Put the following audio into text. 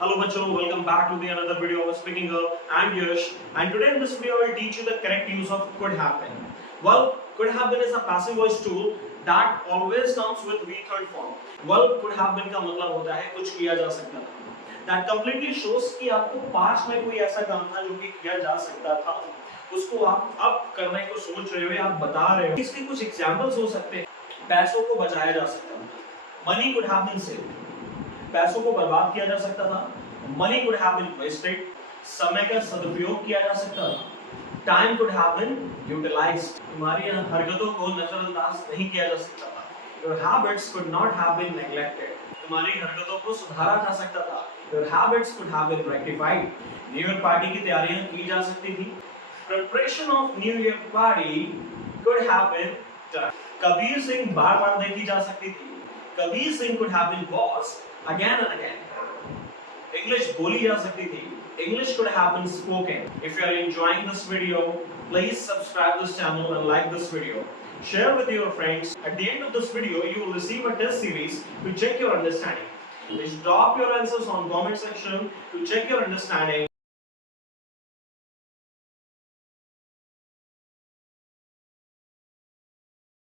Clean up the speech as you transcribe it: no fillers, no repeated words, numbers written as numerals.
Hello bachcho, welcome back to the another video of Speaking Up. I'm Yash, and today in this video I will teach you the correct use of could have been. Well, could have been is a passive voice tool that always comes with V3rd form. Well, could have been का मतलब होता है कुछ किया जा सकता था. That completely shows कि आपको पास्ट में कोई ऐसा काम था जो कि किया जा सकता था, उसको आप अब करने को सोच रहे हो, आप बता रहे हो. इसके कुछ एग्जांपल्स हो सकते हैं. पैसों को बचाया जा सकता था. Money could have been saved. पैसों को बर्बाद किया जा सकता था. Money could have been wasted. समय का सदुपयोग किया जा सकता था. Time could have been utilized. तुम्हारी हरकतों को नजरअंदाज नहीं किया जा सकता था. Your habits could not have been neglected. तुम्हारी हरकतों को सुधारा जा सकता था. Your habits could have been rectified. New Year party की तैयारियां की जा सकती थी. Preparation of New Year party could have been done. Kabir Singh बार-बार देखी जा सकती थी. Kabir Singh could have been watched again and again. English बोली जा सकती थी. English could have been spoken. If you are enjoying this video, please subscribe this channel and like this video. Share with your friends. At the end of this video, you will receive a test series to check your understanding. Please drop your answers on comment section to check your understanding.